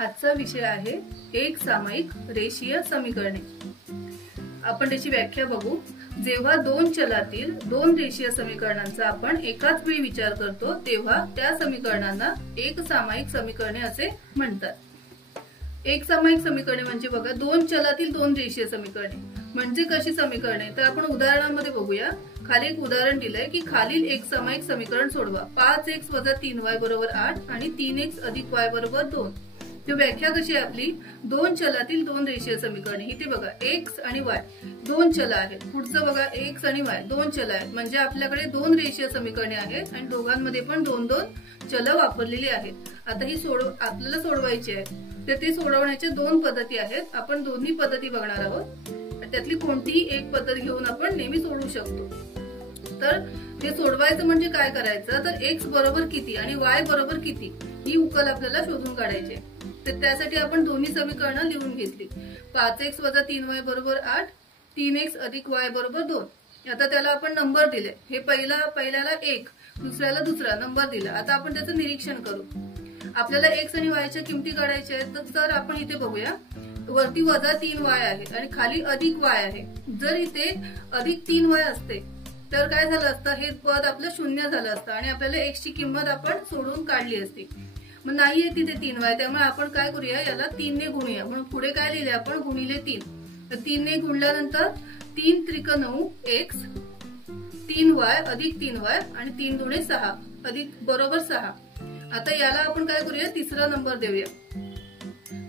आजचा विषय आहे एक सामायिक रेषीय समीकरणे। आपण त्याची व्याख्या बघू। जेव्हा दोन चलातील दोन रेषीय समीकरणांचा आपण एकाच वेळी विचार करतो तेव्हा त्या समीकरणांना एक सामायिक समीकरणे असे म्हणतात। एक सामायिक समीकरणे म्हणजे बघा दोन चलातील दोन रेषीय समीकरणे म्हणजे कशी समीकरणे, तर आपण उदाहरणांमध्ये बघूया। खाली एक उदाहरण दिलंय की खालील एक सामायिक समीकरण सोडवा। 5x + 3y = 8 आणि 3x + y = 2। ती व्याख्या कशी आहे आपली, दोन चलातील दोन रेषीय समीकरणे। इथे बघा x आणि y दोन चल आहेत, पुढचं बघा x आणि y दोन चल आहेत, म्हणजे आपल्याकडे दोन रेषीय समीकरणे आहेत आणि दोघांमध्ये पण दोन दोन चल वापरलेली आहेत। आता ही आपल्याला सोडवायची आहे, तर ते सोडवण्याच्या दोन पद्धती आहेत। आपण दोन्ही पद्धती बघणार आहोत, त्यातली कोणतीही एक पद्धत घेऊन आपण नेहमी सोडवू शकतो। तर हे सोडवायचं म्हणजे काय करायचं, तर x बरोबर किती आणि y बरोबर किती ही उकल आपल्याला शोधून काढायची। तर त्यासाठी आपण दोन्ही समीकरणं लिहून घेतली। 5x + 3y = 8, 3x + y = 2। आता त्याला आपण नंबर दिले, हे पहिल्याला 1, दुसऱ्याला दुसरा नंबर दिला। आता आपण त्याचं निरीक्षण करू। आपल्याला x आणि y च्या किमती काढायच्या आहेत, तर आपण इथे बघूया। वरती -3y आहे आणि खाली +y आहे। जर इथे +3y असते तर काय झालं असतं, हे पद आपलं शून्य झालं असतं आणि आपल्याला x ची किंमत आपण सोडून काढली असती। मग नाहीये तिथे 3y, त्यामुळे आपण काय करूया, याला 3 ने गुणूया। म्हणून पुढे काय लिहिले आपण, ×3। तर 3 ने गुणल्यानंतर 3 × 3 = 9 x, 3y + 3y आणि 3 × 2 = 6 = 6। आता याला आपण काय करूया, तिसरा नंबर देऊया।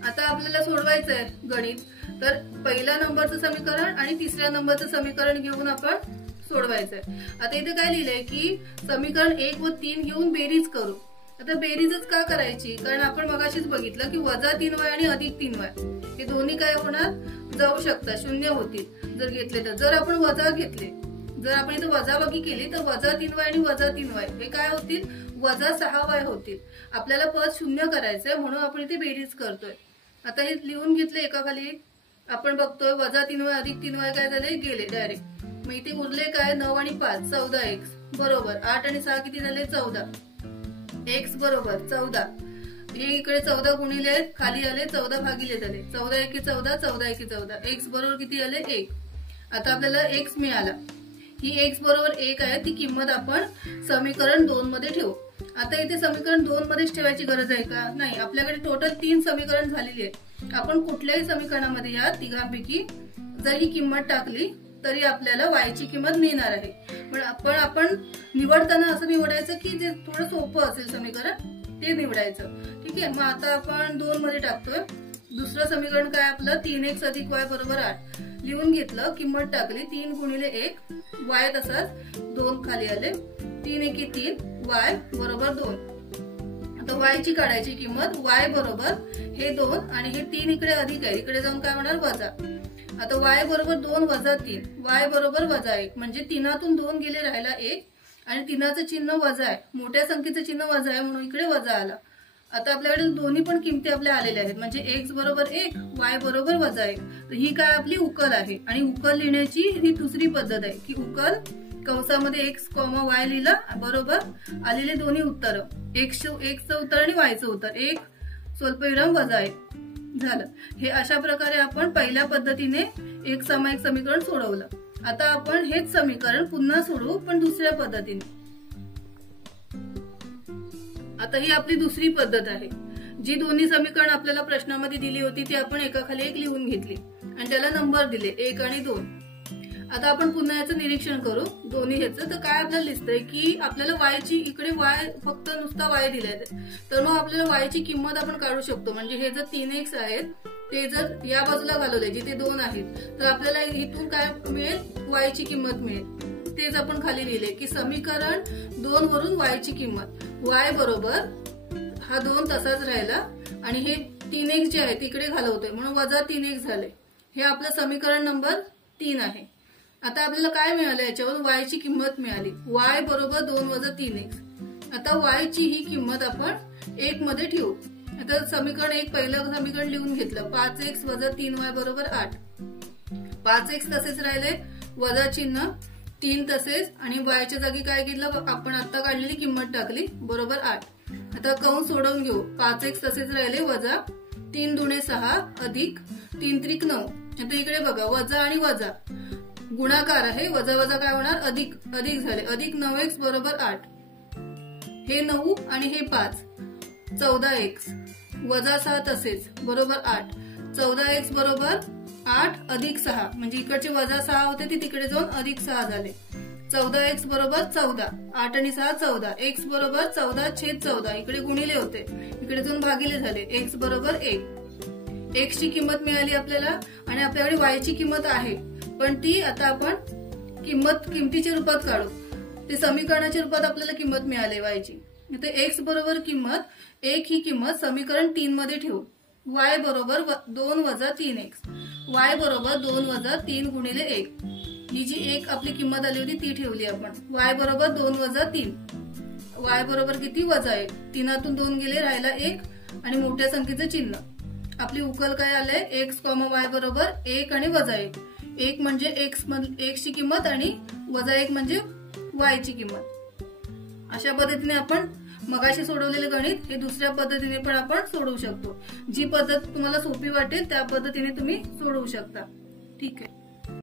आता आपल्याला सोडवायचं आहे गणित, तर पहिल्या नंबरचं समीकरण आणि तिसऱ्या नंबरचं समीकरण घेऊन आपण सोडवायचंय। आता इथे काय लिहिलंय की समीकरण 1 व 3 घेऊन बेरीज करू। आता बेरीजच का करायची, कारण आपण मगाशीच बघितलं की -3y आणि +3y हे दोन्ही काय होणार, जाऊ शकतात, शून्य होतील जर घेतले तर। जर आपण वजा घेतले, जर आपण इथे वजाबाकी केली तर -3y आणि +3y हे काय होतील, -6y होतील। आपल्याला पद शून्य करायचंय म्हणून आपण इथे बेरीज करतोय। आता हे लिहून घेतले एकाखाली एक। आपण बघतोय -3y + 3y काय झाले, गेले डायरेक्ट। मग इथे उरले काय, 9 आणि 5 14x बरोबर 8 आणि 6 किती झाले, 14। x बरोबर 14, हे इकडे 14 गुणिले आहेत, खाली आले 14 भागिले झाले, 14 × 1 = 14, 14 × 1 = 14, x बरोबर किती आले, 1। आता आपल्याला x मिळाला। ही x बरोबर 1 आहे, ती किंमत आपण समीकरण 2 मध्ये ठेवू। आता इथे समीकरण 2 मध्येच ठेवायची गरज आहे का, नाही। आपल्याकडे टोटल 3 समीकरण झालेली आहे। आपण कुठल्याही समीकरणामध्ये या तिघांपैकी जर ही किंमत टाकली तरी आपल्याला y ची किंमत मिळणार आहे। पण आपण निवडताना असं निवडायचं की जे थोडं सोपं असेल समीकरण ते निवडायचं, ठीक आहे। मग आता आपण 2 मध्ये टाकतोय। दुसरं समीकरण काय आपलं, 3x + y = 8 लिहून घेतलं, किंमत टाकली, 3 × 1 y तसाच 2 खाली आले, 3 × 1 = 3 y = 2। आता y ची काढायची किंमत, y बरोबर हे 2 आणि हे 3 इकडे अधिक आहे, इकडे जाऊन काय होणार, वजा। आता y बरोबर 2 - 3, y बरोबर -1, म्हणजे 3तून 2 गेले, राहिला 1 आणि 3चं चिन्ह वजा आहे, मोठ्या संख्येचं चिन्ह वजा आहे म्हणून इकडे वजा आला। आता आपल्याकडे दोन्ही पण किमती आपल्या आलेल्या आहेत, म्हणजे x बरोबर 1, y बरोबर -1। तर ही काय आपली उकल आहे आणि उकल लिहिण्याची ही दुसरी पद्धत आहे की उकल कंसामध्ये x, y लिहिला, बरोबर आलेले दोन्ही उत्तर, x चं उत्तर आणि y चं उत्तर, 1 स्वल्पविराम -1 झालं। हे अशा प्रकारे आपण पहिल्या पद्धतीने एक सामायिक समीकरण सोडवलं। आता आपण हेच समीकरण पुन्हा सोडवू, पण दुसऱ्या पद्धतीने। आता ही आपली दुसरी पद्धत आहे। जी दोन्ही समीकरण आपल्याला प्रश्नामध्ये दिली होती ती आपण एकाखाली एक लिहून घेतली आणि त्याला नंबर दिले 1 आणि 2। आता आपण पुन्हा याचं निरीक्षण करू दोन्ही ह्याचं। तर काय आपल्याला दिसतंय की आपल्याला y ची, इकडे y फक्त नुसता y दिलाय, तर मग आपल्याला y ची किंमत आपण काढू शकतो। म्हणजे हे जर 3x आहेत ते जर या बाजूला घालवले जिथे 2 आहेत, तर आपल्याला इथून काय मिळेल, y ची किंमत मिळेल। तेच आपण खाली लिहिले की समीकरण 2 वरून y ची किंमत, y बरोबर हा 2 तसाच राहिला आणि हे 3x जे आहे तिकडे घालवतोय म्हणून -3x झाले। हे आपलं समीकरण नंबर 3 आहे। आता आपल्याला काय मिळालं, याच्यावर y ची किंमत मिळाली, y बरोबर 2 - 3x। आता y ची ही किंमत आपण 1 मध्ये ठेवू। आता समीकरण 1 पहिलं समीकरण लिहून घेतलं, 5x + 3y = 8, 5x तसेच राहिले, वजा चिन्ह, 3 तसेच आणि y च्या जागी काय घेतलं, आपण आता काढलेली किंमत टाकली, बरोबर 8। आता कंस सोडवून घेऊ, 5x तसेच राहिले, वजा 3 दुणे 6 अधिक 3 त्रिक 9. आता इकडे बघा वजा आणि वजा गुणाकार आहे, वजा वजा काय होणार अधिक अधिक झाले. अधिक 9x बरोबर 8. हे 9 आणि हे 5 14x वजा 6 तसेच बरोबर 8. 14x बरोबर 8 अधिक 6 म्हणजे इकडचे वजा 6 होते ते तिकडे जाऊन अधिक 6 झाले. 14x बरोबर 14. 8 आणि 6 14. x बरोबर 14/14 इकडे गुणिले होते इकडे जाऊन भागिले झाले. x बरोबर 1. x ची किंमत मिळाली आपल्याला आणि आपल्याकडे y ची किंमत आहे पण ती आता आपण किमतीच्या रूपात काढू. ते समीकरणाच्या रूपात आपल्याला किंमत मिळाली y ची. इथे x बरोबर किंमत 1 ही किंमत समीकरण 3 मध्ये ठेवू. y बरोबर 2 वजा 3x. y बरोबर 2 वजा 3 गुणिले 1. ही जी 1 आपली किंमत आली होती ती ठेवली आपण. y बरोबर 2 वजा 3. y बरोबर किती वजा 1. 3तून 2 गेले राहिला 1 आणि मोठ्या संख्येचं चिन्ह. आपली उकल काय आले x, y बरोबर 1 आणि वजा 1. 1 म्हणजे x ची किंमत आणि वजा 1 म्हणजे y ची किंमत. अशा पद्धतीने आपण मगाशी सोडवलेले गणित हे दुसऱ्या पद्धतीने पण आपण सोडवू शकतो. जी पद्धत तुम्हाला सोपी वाटेल त्या पद्धतीने तुम्ही सोडवू शकता. ठीक आहे.